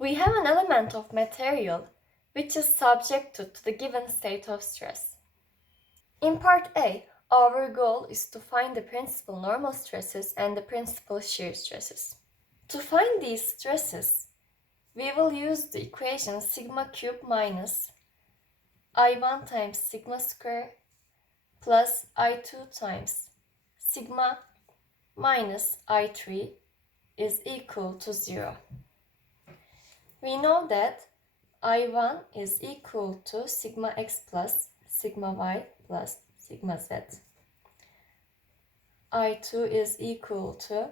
We have an element of material which is subjected to the given state of stress. In part A, our goal is to find the principal normal stresses and the principal shear stresses. To find these stresses, we will use the equation sigma cube minus I1 times sigma square plus I2 times sigma minus I3 is equal to 0. We know that I1 is equal to sigma x plus sigma y plus sigma z. I2 is equal to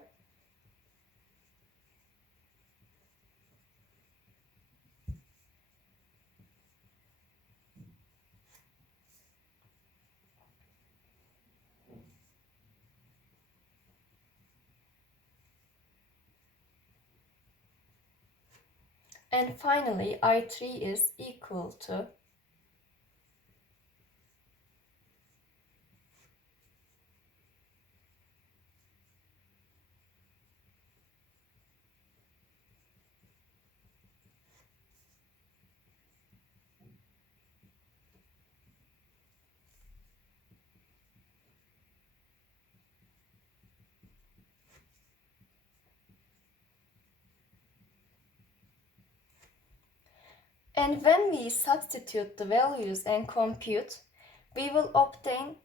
and finally I3 is equal to and when we substitute the values and compute, we will obtain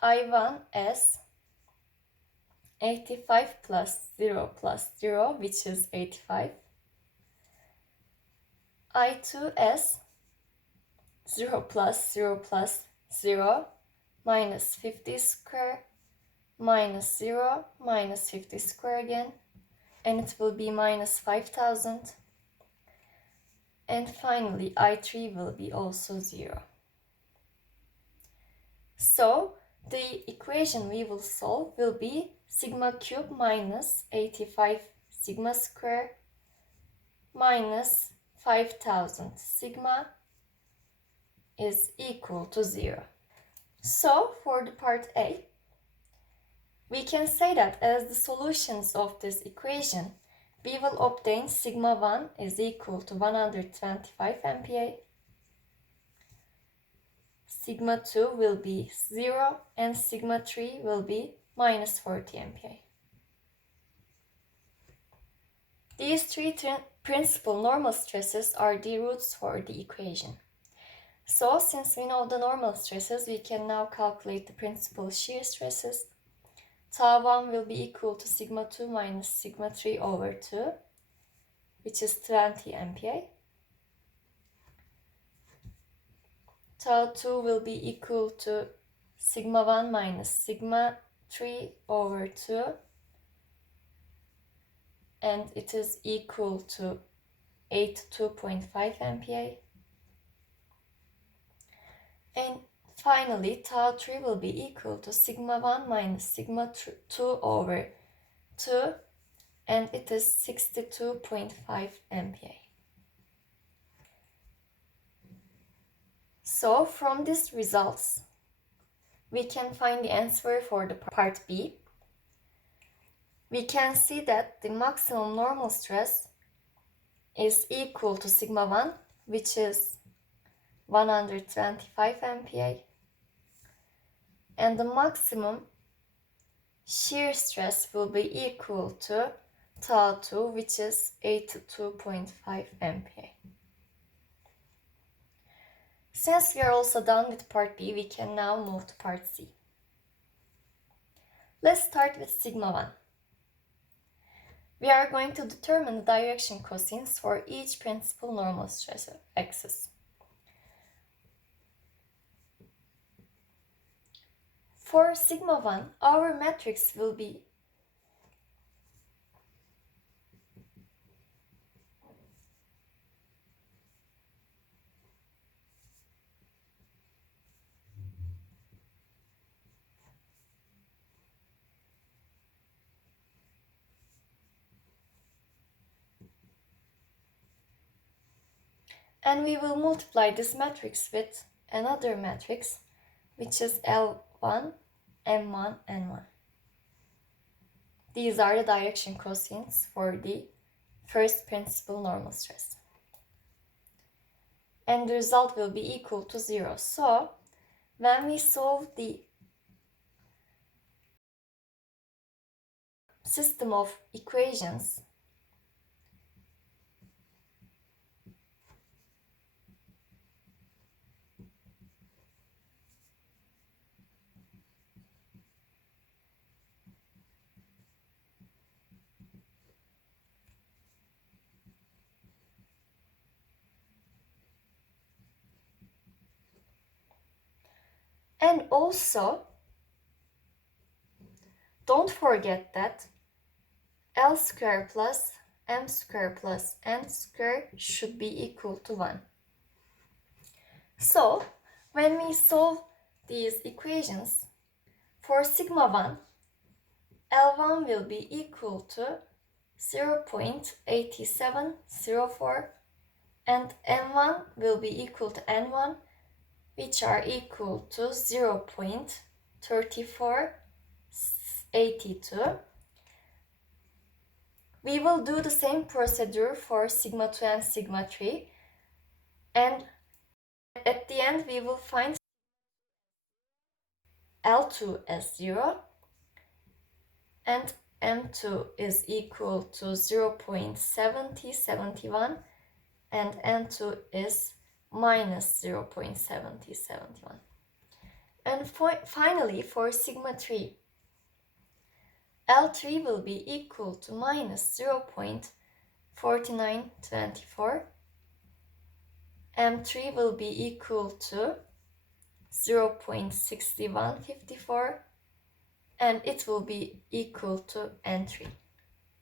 I1 as 85 plus 0 plus 0, which is 85. I2 as 0 plus 0 plus 0 minus 50 square minus 0 minus 50 square again, and it will be minus 5000. And finally I3 will be also 0. So the equation we will solve will be sigma cube minus 85 sigma square minus 5000 sigma is equal to 0. So for the part A, we can say that as the solutions of this equation, we will obtain sigma 1 is equal to 125 MPa, sigma 2 will be 0, and sigma 3 will be minus 40 MPa. These three principal normal stresses are the roots for the equation. So since we know the normal stresses, we can now calculate the principal shear stresses. Tau 1 will be equal to sigma 2 minus sigma 3 over 2, which is 20 MPa. Tau 2 will be equal to sigma 1 minus sigma 3 over 2, and it is equal to 82.5 MPa. And finally, tau 3 will be equal to sigma 1 minus sigma 2 over 2, and it is 62.5 MPa. So from these results, we can find the answer for the part B. We can see that the maximum normal stress is equal to sigma 1, which is 125 MPa, and the maximum shear stress will be equal to tau 2, which is 82.5 MPa. Since we are also done with part B, we can now move to part C. Let's start with sigma 1. We are going to determine the direction cosines for each principal normal stress axis. For sigma 1, our matrix will be and we will multiply this matrix with another matrix, which is L1, M1, N1. These are the direction cosines for the first principal normal stress. and the result will be equal to 0. So when we solve the system of equations, and also don't forget that L square plus M square plus N square should be equal to 1. So when we solve these equations, for sigma 1, L1 will be equal to 0.8704 and N1 will be equal to N1, which are equal to 0.3482. We will do the same procedure for sigma 2 and sigma 3, and at the end we will find L2 as 0 and M2 is equal to 0.7071 and N2 is minus 0.7071. And finally, for sigma 3, L3 will be equal to minus 0.4924, M3 will be equal to 0.6154, and it will be equal to N3.